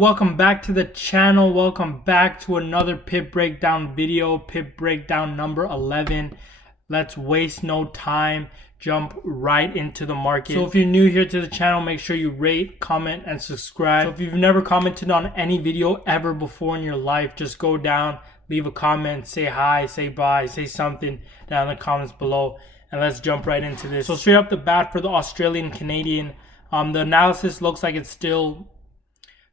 welcome back to the channel. Welcome back to another Pip Breakdown video, Pip Breakdown number 11. Let's waste no time, jump right into the market. So if you're new here to the channel, make sure you rate, comment, and subscribe. So if you've never commented on any video ever before in your life, just go down, leave a comment, say hi, say bye, say something down in the comments below, and let's jump right into this. So straight up the bat for the Australian Canadian, the analysis looks like it's still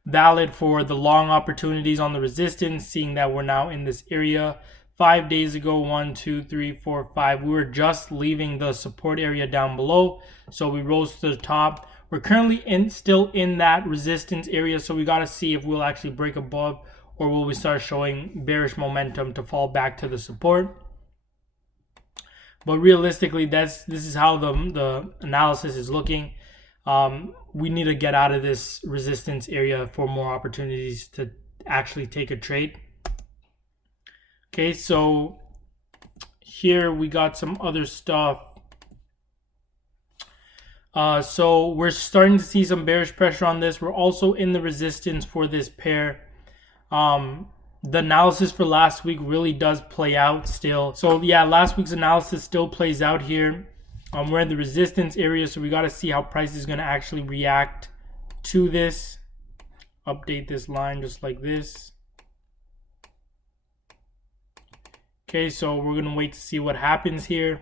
valid for the long opportunities on the resistance, seeing that we're now in this area. 5 days ago, 1, 2, 3, 4, 5, we were just leaving the support area down below, so we rose to the top. We're currently still in that resistance area, so we got to see if we'll actually break above, or will we start showing bearish momentum to fall back to the support. But realistically, this is how the analysis is looking. We need to get out of this resistance area for more opportunities to actually take a trade. Okay, so here we got some other stuff. So we're starting to see some bearish pressure on this. We're also in the resistance for this pair. The analysis for last week really does play out still. So yeah, last week's analysis still plays out here. We're in the resistance area, so we got to see how price is going to actually react to this. Update this line just like this. Okay, so we're going to wait to see what happens here.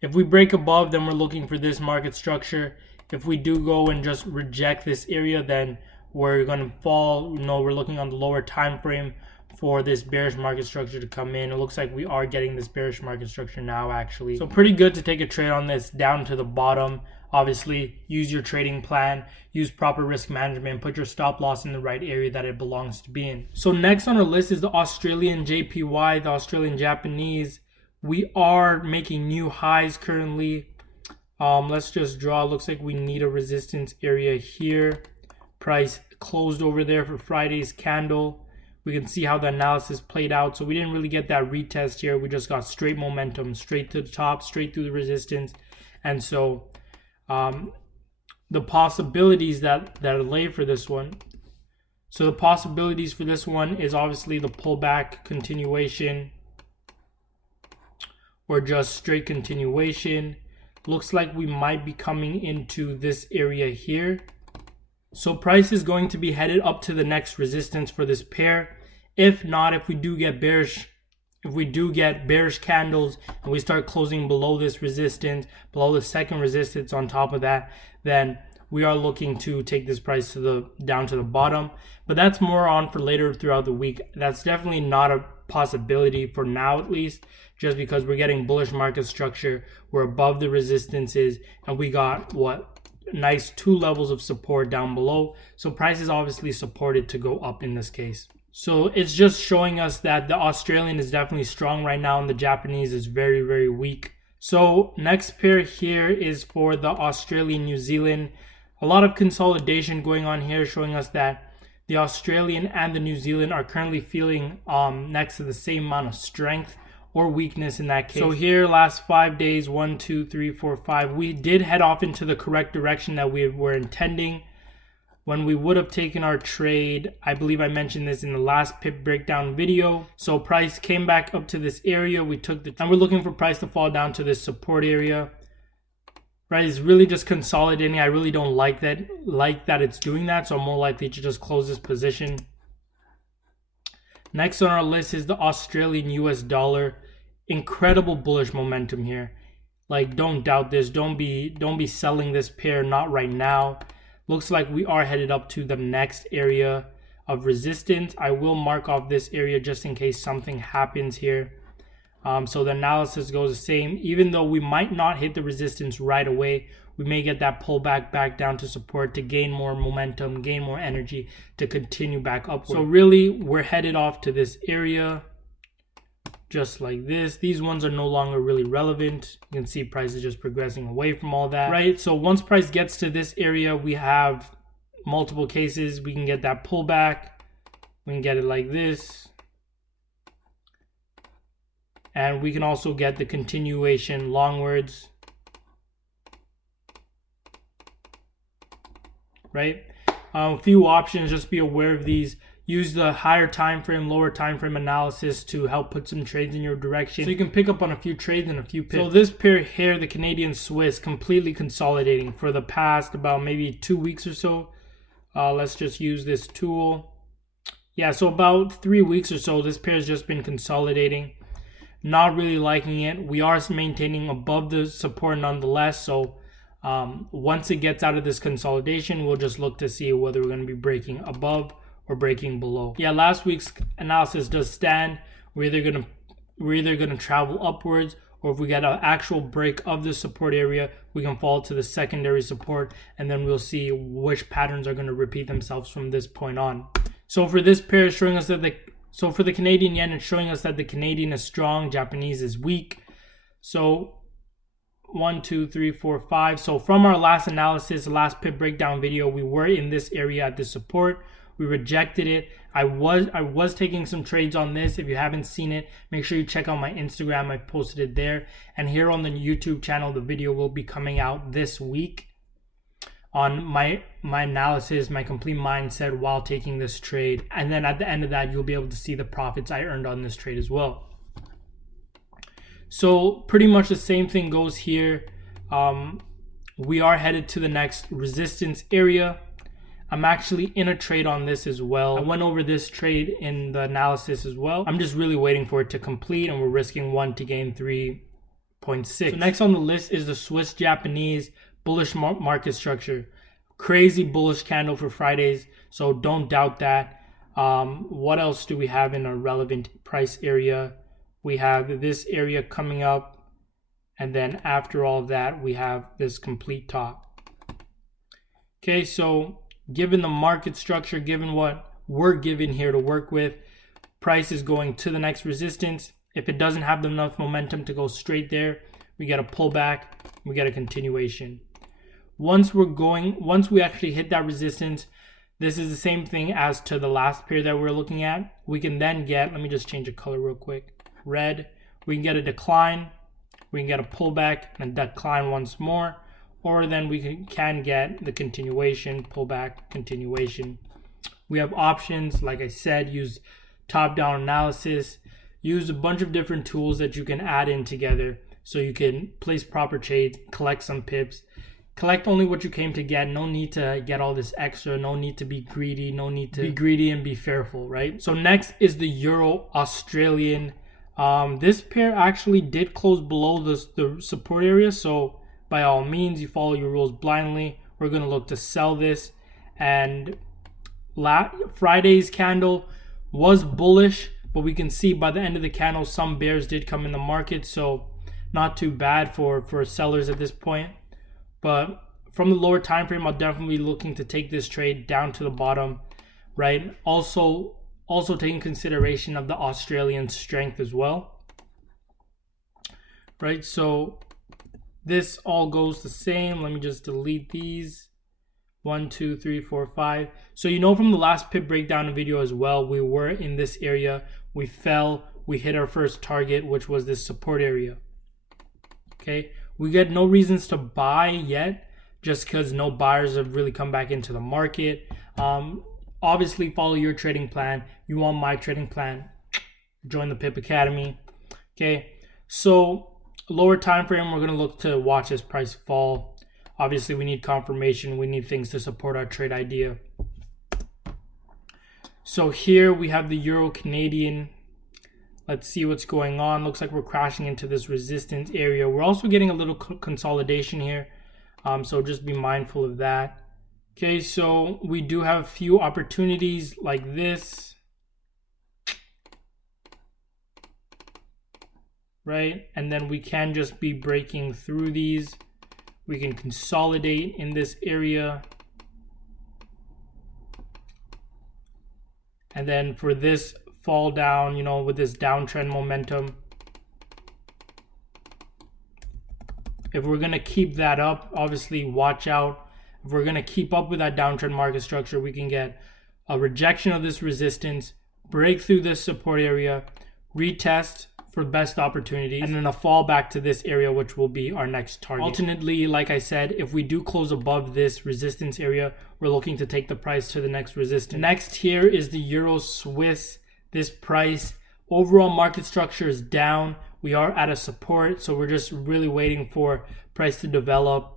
If we break above, then we're looking for this market structure. If we do go and just reject this area, then we're going to fall. You know, we're looking on the lower time frame for this bearish market structure to come in. It looks like we are getting this bearish market structure now, actually. So pretty good to take a trade on this down to the bottom. Obviously, use your trading plan, use proper risk management, put your stop loss in the right area that it belongs to be in. So next on our list is the Australian JPY, the Australian Japanese. We are making new highs currently. Let's just draw. Looks like we need a resistance area here. Price closed over there for Friday's candle. We can see how the analysis played out. So we didn't really get that retest here. We just got straight momentum, straight to the top, straight through the resistance. And so the possibilities that lay for this one. So the possibilities for this one is obviously the pullback continuation or just straight continuation. Looks like we might be coming into this area here. So price is going to be headed up to the next resistance for this pair. If not, if we do get bearish candles and we start closing below this resistance, below the second resistance on top of that, then we are looking to take this price to down to the bottom. But that's more on for later throughout the week. That's definitely not a possibility for now, at least, just because we're getting bullish market structure. We're above the resistances, and we got nice 2 levels of support down below. So price is obviously supported to go up in this case. So it's just showing us that the Australian is definitely strong right now and the Japanese is very, very weak. So next pair here is for the Australian New Zealand. A lot of consolidation going on here, showing us that the Australian and the New Zealand are currently feeling next to the same amount of strength or weakness in that case. So here, last 5 days, 1, 2, 3, 4, 5, we did head off into the correct direction that we were intending. When we would have taken our trade, I believe I mentioned this in the last Pip Breakdown video. So price came back up to this area. We took and we're looking for price to fall down to this support area. Right, it's really just consolidating. I really don't like that it's doing that, so I'm more likely to just close this position. Next on our list is the Australian US dollar. Incredible bullish momentum here. Like, don't doubt this. Don't be selling this pair, not right now. Looks like we are headed up to the next area of resistance. I will mark off this area just in case something happens here. So the analysis goes the same. Even though we might not hit the resistance right away, we may get that pullback back down to support to gain more momentum, gain more energy to continue back upward. So really, we're headed off to this area just like this. These ones are no longer really relevant. You can see price is just progressing away from all that, right? So once price gets to this area, we have multiple cases. We can get that pullback. We can get it like this. And we can also get the continuation longwards, right? A few options, just be aware of these. Use the higher time frame, lower time frame analysis to help put some trades in your direction, so you can pick up on a few trades and a few pips. So this pair here, the Canadian Swiss, completely consolidating for the past about maybe 2 weeks or so. Let's just use this tool. Yeah, so about 3 weeks or so, this pair has just been consolidating. Not really liking it. We are maintaining above the support nonetheless. So once it gets out of this consolidation, we'll just look to see whether we're going to be breaking above or breaking below. Yeah, last week's analysis does stand. We're either gonna travel upwards, or if we get an actual break of the support area, we can fall to the secondary support, and then we'll see which patterns are going to repeat themselves from this point on. So for this pair, it's showing us that for the Canadian yen, it's showing us that the Canadian is strong, Japanese is weak. So 1, 2, 3, 4, 5. So from our last analysis, the last pip breakdown video, we were in this area at the support. We rejected it. I was taking some trades on this. If you haven't seen it, make sure you check out my Instagram. I posted it there. And here on the YouTube channel, the video will be coming out this week on my analysis, my complete mindset while taking this trade. And then at the end of that, you'll be able to see the profits I earned on this trade as well. So pretty much the same thing goes here. We are headed to the next resistance area. I'm actually in a trade on this as well. I went over this trade in the analysis as well. I'm just really waiting for it to complete, and we're risking 1 to gain 3.6. So next on the list is the Swiss Japanese bullish market structure. Crazy bullish candle for Fridays, so don't doubt that. What else do we have in a relevant price area? We have this area coming up, and then after all of that, we have this complete top. Okay, so given the market structure, given what we're given here to work with, price is going to the next resistance. If it doesn't have enough momentum to go straight there, we get a pullback, we get a continuation. Once we actually hit that resistance, this is the same thing as to the last pair that we're looking at. We can then get, let me just change the color real quick, red. We can get a decline, we can get a pullback and decline once more. Or then we can get the continuation, pullback, continuation. We have options, like I said, use top-down analysis, use a bunch of different tools that you can add in together so you can place proper trades, collect some pips, collect only what you came to get. No need to get all this extra, no need to be greedy, no need to be greedy and be fearful, right? So next is the Euro Australian. This pair actually did close below the support area, so by all means, you follow your rules blindly. We're going to look to sell this. And Friday's candle was bullish, but we can see by the end of the candle, some bears did come in the market. So not too bad for sellers at this point. But from the lower time frame, I'll definitely be looking to take this trade down to the bottom, right? Also taking consideration of the Australian strength as well, right? So this all goes the same. Let me just delete these. 1, 2, 3, 4, 5. So you know from the last pip breakdown video as well, we were in this area. We fell. We hit our first target, which was this support area. Okay. We get no reasons to buy yet, just because no buyers have really come back into the market. Obviously, follow your trading plan. You want my trading plan, join the Pip Academy. Okay. So lower time frame, we're going to look to watch this price fall. Obviously, we need confirmation. We need things to support our trade idea. So here we have the Euro Canadian. Let's see what's going on. Looks like we're crashing into this resistance area. We're also getting a little consolidation here. So just be mindful of that. Okay, so we do have a few opportunities like this. Right, and then we can just be breaking through these. We can consolidate in this area, and then for this fall down, you know, with this downtrend momentum, if we're going to keep that up, obviously watch out. If we're going to keep up with that downtrend market structure, we can get a rejection of this resistance, break through this support area, retest for best opportunities, and then a fall back to this area, which will be our next target. Alternately, like I said, if we do close above this resistance area, we're looking to take the price to the next resistance. Next here is the Euro Swiss. This price, overall market structure is down. We are at a support, so we're just really waiting for price to develop,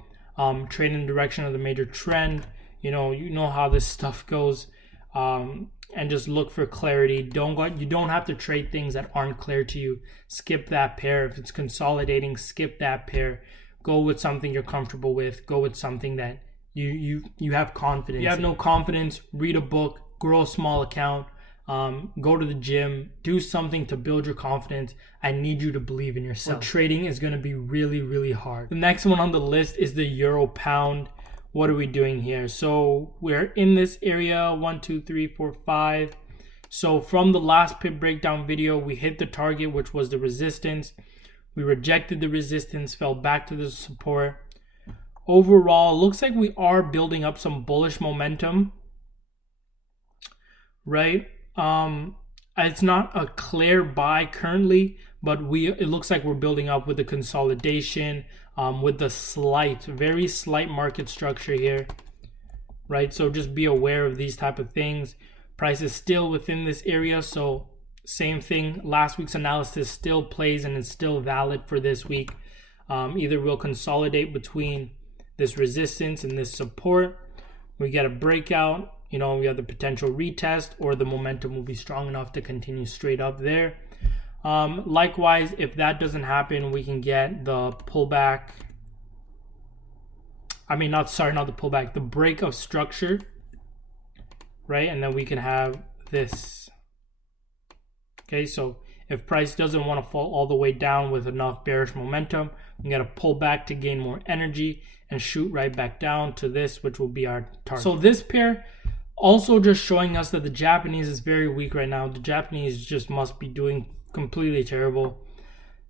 trade in the direction of the major trend. You know how this stuff goes. And just look for clarity. You don't have to trade things that aren't clear to you. Skip that pair. If it's consolidating, skip that pair. Go with something you're comfortable with. Go with something that you have confidence. If you have no confidence, read a book, grow a small account, go to the gym, do something to build your confidence. I need you to believe in yourself. Trading is going to be really, really hard. The next one on the list is the Euro Pound. What are we doing here? So we're in this area, 1, 2, 3, 4, 5. So from the last Pip Breakdown video, we hit the target, which was the resistance. We rejected the resistance, fell back to the support. Overall, looks like we are building up some bullish momentum, right? It's not a clear buy currently, but it looks like we're building up with the consolidation, with the very slight market structure here, right? So just be aware of these type of things. Price is still within this area, so same thing. Last week's analysis still plays and is still valid for this week. Either we'll consolidate between this resistance and this support, we get a breakout, we have the potential retest, or the momentum will be strong enough to continue straight up there. Likewise, if that doesn't happen, we can get the pullback. Not the pullback, the break of structure, right? And then we can have this. Okay, so if price doesn't want to fall all the way down with enough bearish momentum, we got to pull back to gain more energy and shoot right back down to this, which will be our target. So this pair also just showing us that the Japanese is very weak right now. The Japanese just must be doing completely terrible.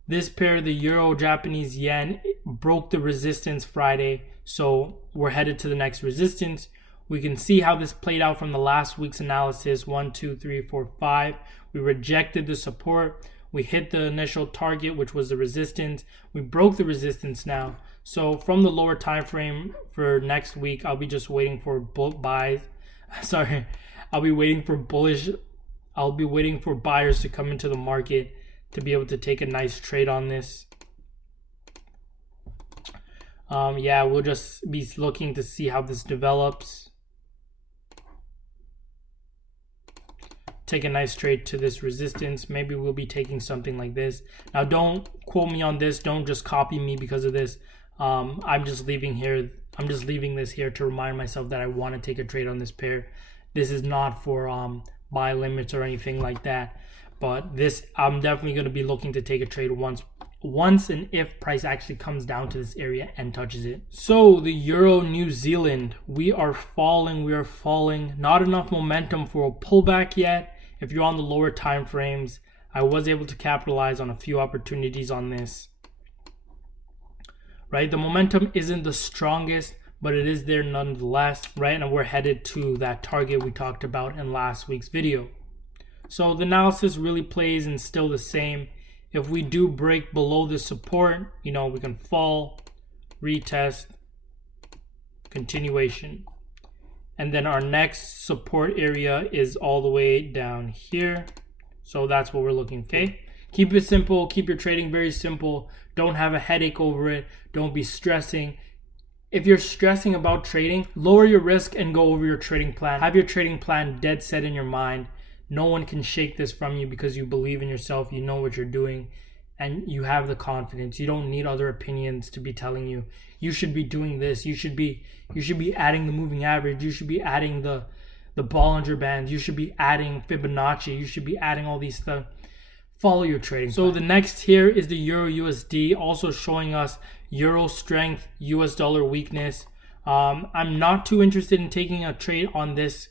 This pair, the Euro Japanese Yen, broke the resistance Friday, so we're headed to the next resistance. We can see how this played out from the last week's analysis. 1, 2, 3, 4, 5. We rejected the support. We hit the initial target, which was the resistance. We broke the resistance now. So from the lower time frame for next week, I'll be just waiting for buys. Sorry, I'll be waiting for buyers to come into the market to be able to take a nice trade on this. We'll just be looking to see how this develops. Take a nice trade to this resistance. Maybe we'll be taking something like this. Now, don't quote me on this. Don't just copy me because of this. I'm just leaving this here to remind myself that I want to take a trade on this pair. This is not for buy limits or anything like that. But this, I'm definitely going to be looking to take a trade once and if price actually comes down to this area and touches it. So the Euro New Zealand, we are falling. Not enough momentum for a pullback yet. If you're on the lower time frames, I was able to capitalize on a few opportunities on this. Right, the momentum isn't the strongest, but it is there nonetheless, right? And we're headed to that target we talked about in last week's video. So the analysis really plays and still the same. If we do break below the support, we can fall, retest, continuation. And then our next support area is all the way down here. So that's what we're looking for. Okay? Keep it simple. Keep your trading very simple. Don't have a headache over it. Don't be stressing. If you're stressing about trading, lower your risk and go over your trading plan. Have your trading plan dead set in your mind. No one can shake this from you because you believe in yourself. You know what you're doing and you have the confidence. You don't need other opinions to be telling you, you should be doing this. You should be adding the moving average. You should be adding the Bollinger Bands. You should be adding Fibonacci. You should be adding all these stuff. Follow your trading plan. So the next here is the Euro USD, also showing us Euro strength, US dollar weakness. I'm not too interested in taking a trade on this,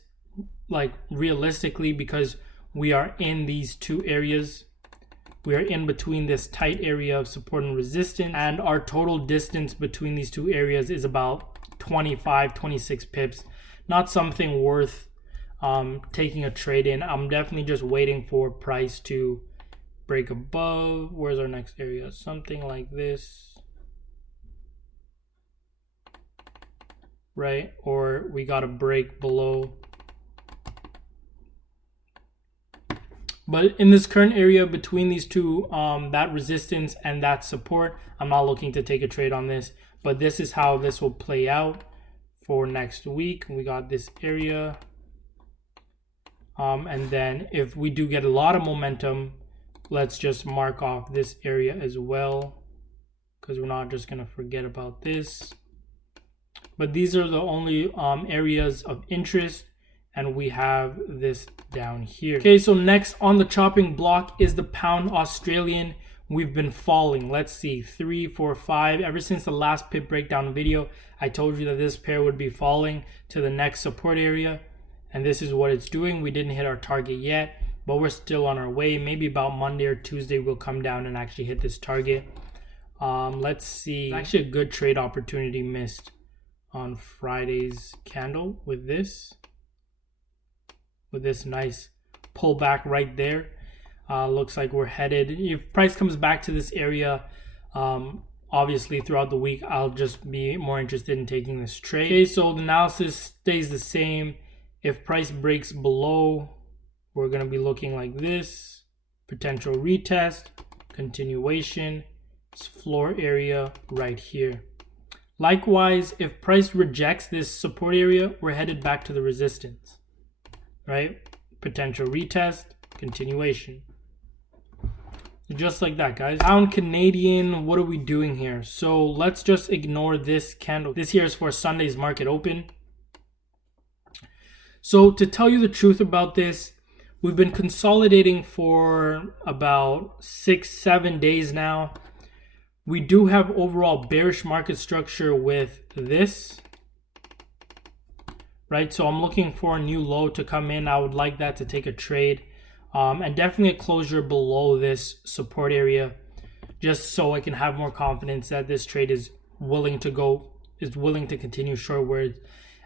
realistically, because we are in these two areas. We are in between this tight area of support and resistance, and our total distance between these two areas is about 26 pips. Not something worth taking a trade in. I'm definitely just waiting for price to break above. Where's our next area? Something like this, right? Or we got a break below. But in this current area between these two, that resistance and that support, I'm not looking to take a trade on this, but this is how this will play out for next week. We got this area. And then if we do get a lot of momentum, let's just mark off this area as well, because we're not just going to forget about this. But these are the only areas of interest, and we have this down here. Okay, so next on the chopping block is the pound Australian. We've been falling. Let's see, 3, 4, 5. Ever since the last Pip breakdown video, I told you that this pair would be falling to the next support area, and this is what it's doing. We didn't hit our target yet, but we're still on our way. Maybe about Monday or Tuesday we'll come down and actually hit this target. Let's see. It's actually a good trade opportunity missed on Friday's candle with this nice pullback right there. Looks like we're headed, if price comes back to this area, obviously throughout the week I'll just be more interested in taking this trade. Okay, so the analysis stays the same. If price breaks below, we're going to be looking like this: potential retest, continuation, floor area right here. Likewise, if price rejects this support area, we're headed back to the resistance, right? Potential retest, continuation. Just like that, guys. Pound Canadian, what are we doing here? So let's just ignore this candle. This here is for Sunday's market open. So to tell you the truth about this, we've been consolidating for about 6-7 days now. We do have overall bearish market structure with this, right? So I'm looking for a new low to come in. I would like that to take a trade, and definitely a closure below this support area, just so I can have more confidence that this trade is willing to continue shortwards.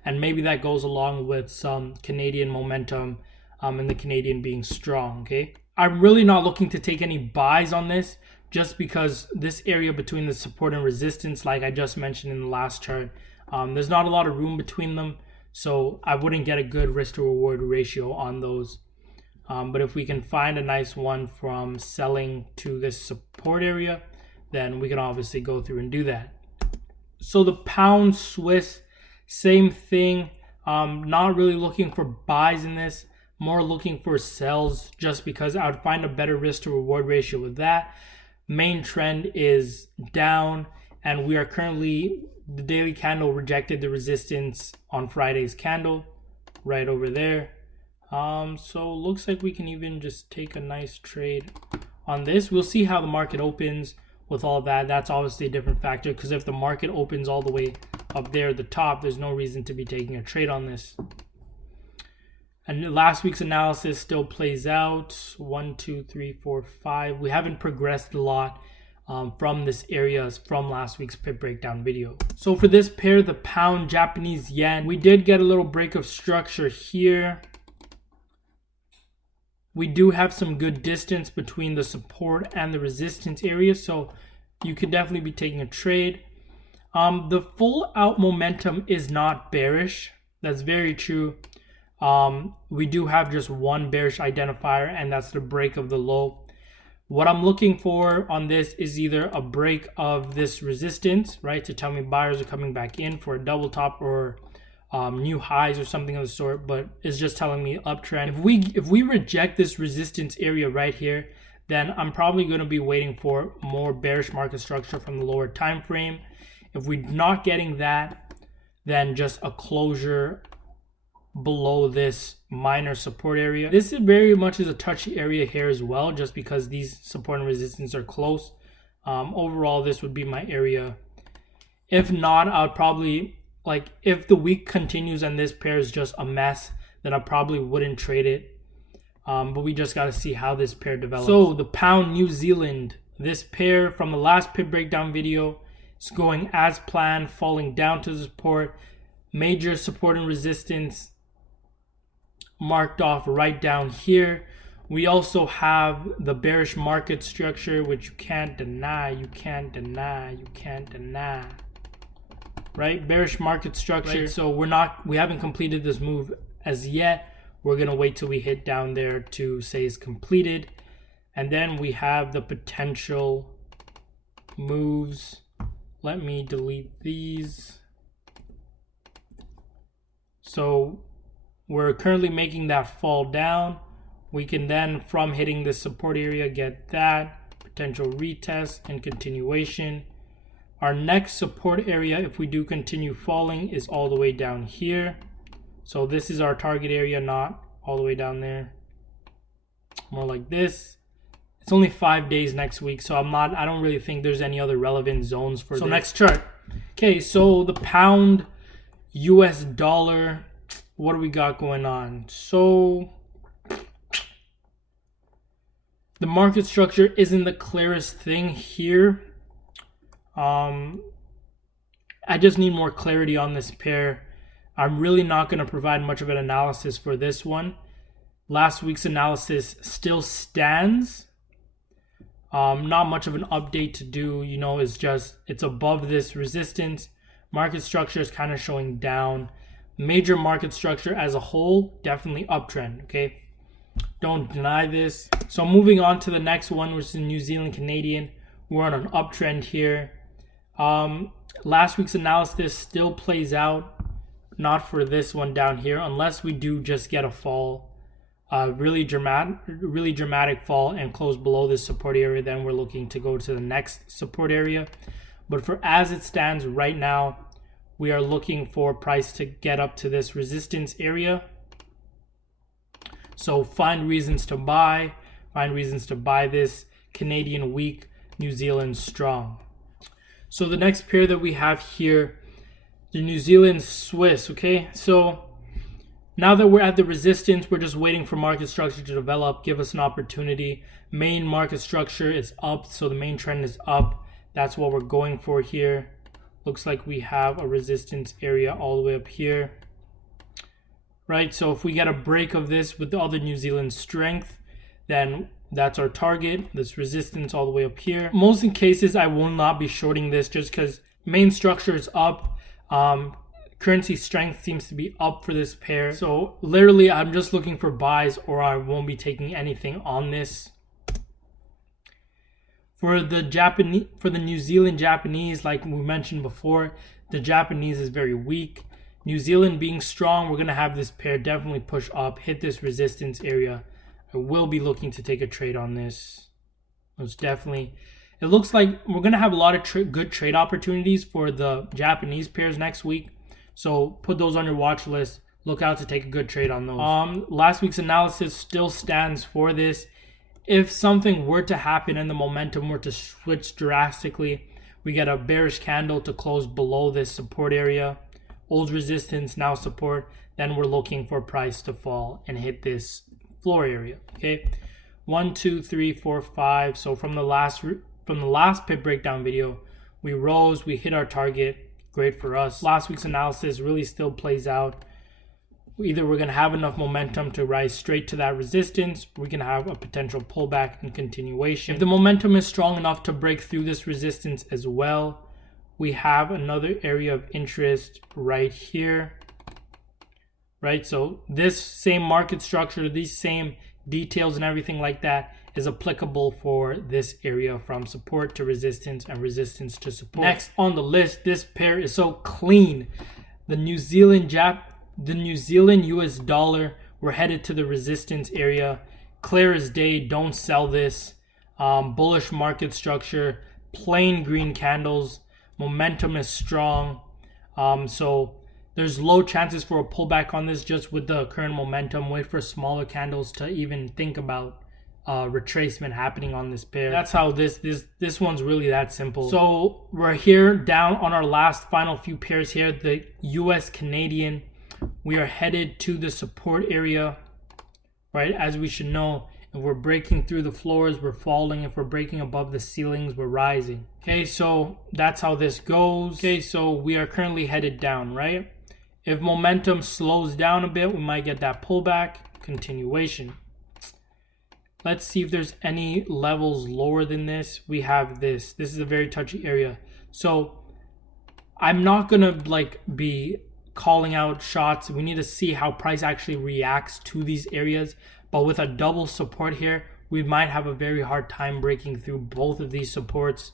And maybe that goes along with some Canadian momentum, and the Canadian being strong. Okay, I'm really not looking to take any buys on this, just because this area between the support and resistance, like I just mentioned in the last chart, there's not a lot of room between them, so I wouldn't get a good risk to reward ratio on those. But if we can find a nice one from selling to this support area, then we can obviously go through and do that. So the pound Swiss, same thing. Not really looking for buys in this, more looking for sells, just because I would find a better risk to reward ratio with that. Main trend is down, and we are currently, the daily candle rejected the resistance on Friday's candle right over there. So looks like we can even just take a nice trade on this. We'll see how the market opens with all that. That's obviously a different factor, because if the market opens all the way up there at the top, there's no reason to be taking a trade on this. And last week's analysis still plays out. 1, 2, 3, 4, 5. We haven't progressed a lot from this area from last week's Pip breakdown video. So for this pair, the pound Japanese yen, we did get a little break of structure here. We do have some good distance between the support and the resistance area, so you could definitely be taking a trade. The full out momentum is not bearish. That's very true. We do have just one bearish identifier, and that's the break of the low. What I'm looking for on this is either a break of this resistance, right, to tell me buyers are coming back in for a double top, or new highs or something of the sort, but it's just telling me uptrend. If we reject this resistance area right here, then I'm probably going to be waiting for more bearish market structure from the lower time frame. If we're not getting that, then just a closure below this minor support area. This is very much is a touchy area here as well, just because these support and resistance are close. Overall, this would be my area. If not, I would probably, like, if the week continues and this pair is just a mess, then I probably wouldn't trade it. But we just got to see how this pair develops. So the pound New Zealand, this pair from the last Pip breakdown video is going as planned, falling down to the support. Major support and resistance marked off right down here. We also have the bearish market structure, which you can't deny, right? Bearish market structure. Right? So we haven't completed this move as yet. We're gonna wait till we hit down there to say it's completed. And then we have the potential moves. Let me delete these. So we're currently making that fall down. We can then, from hitting this support area, get that potential retest and continuation. Our next support area, if we do continue falling, is all the way down here. So this is our target area, not all the way down there. More like this. It's only 5 days next week, so I don't really think there's any other relevant zones for this. So next chart. Okay, so the pound, US dollar, what do we got going on? So the market structure isn't the clearest thing here. I just need more clarity on this pair. I'm really not going to provide much of an analysis for this one. Last week's analysis still stands. Not much of an update to do, you know, it's above this resistance. Market structure is kind of showing down. Major market structure as a whole, definitely uptrend, okay? Don't deny this. So moving on to the next one, which is New Zealand Canadian. We're on an uptrend here. Last week's analysis still plays out. Not for this one down here, unless we do just get a fall, really dramatic fall and close below this support area. Then we're looking to go to the next support area. But for as it stands right now, we are looking for price to get up to this resistance area. So find reasons to buy. Find reasons to buy this. Canadian weak, New Zealand strong. So the next pair that we have here, the New Zealand Swiss, okay? So now that we're at the resistance, we're just waiting for market structure to develop, give us an opportunity. Main market structure is up, so the main trend is up. That's what we're going for here. Looks like we have a resistance area all the way up here. Right, so if we get a break of this with all the New Zealand strength, then that's our target, this resistance all the way up here. Most in cases, I will not be shorting this just because main structure is up. Currency strength seems to be up for this pair. So literally, I'm just looking for buys, or I won't be taking anything on this. For the New Zealand Japanese, like we mentioned before, the Japanese is very weak. New Zealand being strong, we're going to have this pair definitely push up, hit this resistance area. I will be looking to take a trade on this. Most definitely. It looks like we're going to have a lot of good trade opportunities for the Japanese pairs next week. So put those on your watch list. Look out to take a good trade on those. Last week's analysis still stands for this. If something were to happen and the momentum were to switch drastically, we get a bearish candle to close below this support area. Old resistance, now support. Then we're looking for price to fall and hit this floor area. Okay, 1, 2, 3, 4, 5. So from the last Pip breakdown video, we rose, we hit our target. Great for us. Last week's analysis really still plays out. Either we're going to have enough momentum to rise straight to that resistance, or we can have a potential pullback and continuation. If the momentum is strong enough to break through this resistance as well, we have another area of interest right here. Right, so this same market structure, these same details and everything like that is applicable for this area from support to resistance and resistance to support. Next on the list, this pair is so clean. The New Zealand US dollar, we're headed to the resistance area. Clear as day, don't sell this. Bullish market structure, plain green candles, momentum is strong. So there's low chances for a pullback on this just with the current momentum. Wait for smaller candles to even think about retracement happening on this pair. That's how this one's really that simple. So we're here down on our final few pairs here. The US Canadian, we are headed to the support area, right? As we should know, if we're breaking through the floors, we're falling. If we're breaking above the ceilings, we're rising. Okay, so that's how this goes. Okay, so we are currently headed down, right? If momentum slows down a bit, we might get that pullback, continuation. Let's see if there's any levels lower than this. We have this. This is a very touchy area. So I'm not gonna like be calling out shots. We need to see how price actually reacts to these areas. But with a double support here, we might have a very hard time breaking through both of these supports.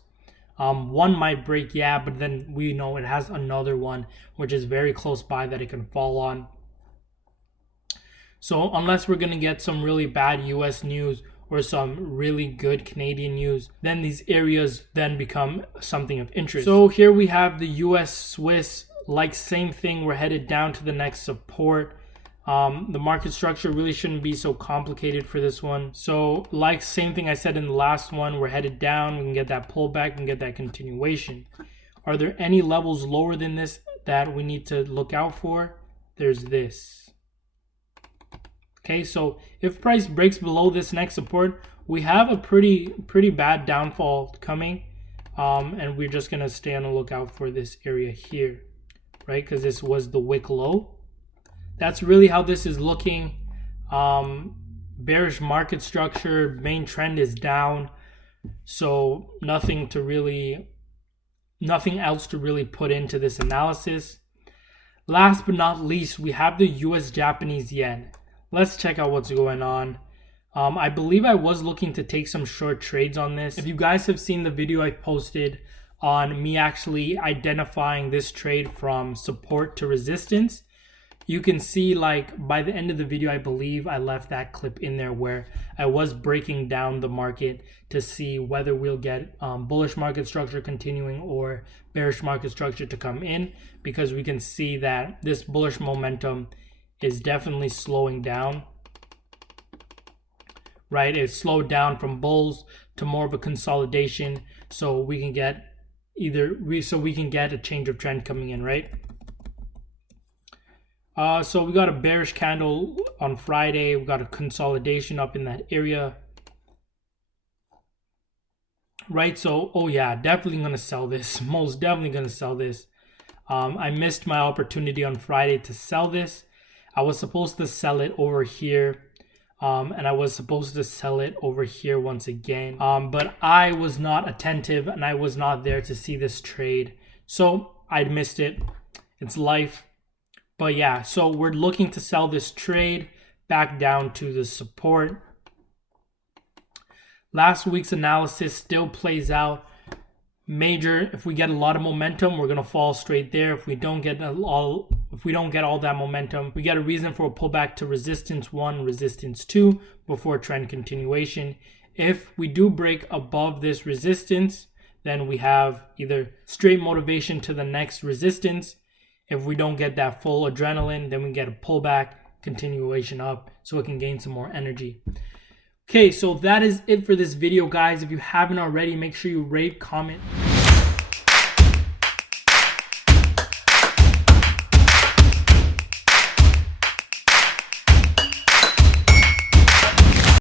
One might break, yeah, but then we know it has another one which is very close by that it can fall on. So unless we're gonna get some really bad US news or some really good Canadian news, then these areas then become something of interest. So here we have the US Swiss, like same thing, we're headed down to the next support. The market structure really shouldn't be so complicated for this one. So like same thing I said in the last one, we're headed down, we can get that pullback, we can get that continuation. Are there any levels lower than this that we need to look out for? There's this. Okay, so if price breaks below this next support, we have a pretty bad downfall coming, and we're just gonna stay on the lookout for this area here, right? Because this was the wick low. That's really how this is looking. Bearish market structure, main trend is down, so nothing else to really put into this analysis. Last but not least, we have the US Japanese yen. Let's check out what's going on. I believe I was looking to take some short trades on this. If you guys have seen the video I posted on me actually identifying this trade from support to resistance, you can see like by the end of the video, I believe I left that clip in there where I was breaking down the market to see whether we'll get bullish market structure continuing or bearish market structure to come in, because we can see that this bullish momentum is definitely slowing down, right? It's slowed down from bulls to more of a consolidation, so we can get a change of trend coming in, right? So we got a bearish candle on Friday, we got a consolidation up in that area, right? So oh yeah, definitely gonna sell this, most definitely gonna sell this. I missed my opportunity on Friday to sell this. I was supposed to sell it over here, and I was supposed to sell it over here once again, but I was not attentive and I was not there to see this trade, so I missed it. It's life. But yeah, so we're looking to sell this trade back down to the support. Last week's analysis still plays out. Major, if we get a lot of momentum, we're gonna fall straight there. If we don't get all that momentum, we get a reason for a pullback to resistance 1, resistance 2 before trend continuation. If we do break above this resistance, then we have either straight motivation to the next resistance. If we don't get that full adrenaline, then we get a pullback, continuation up, so it can gain some more energy. Okay, so that is it for this video, guys. If you haven't already, make sure you rate, comment,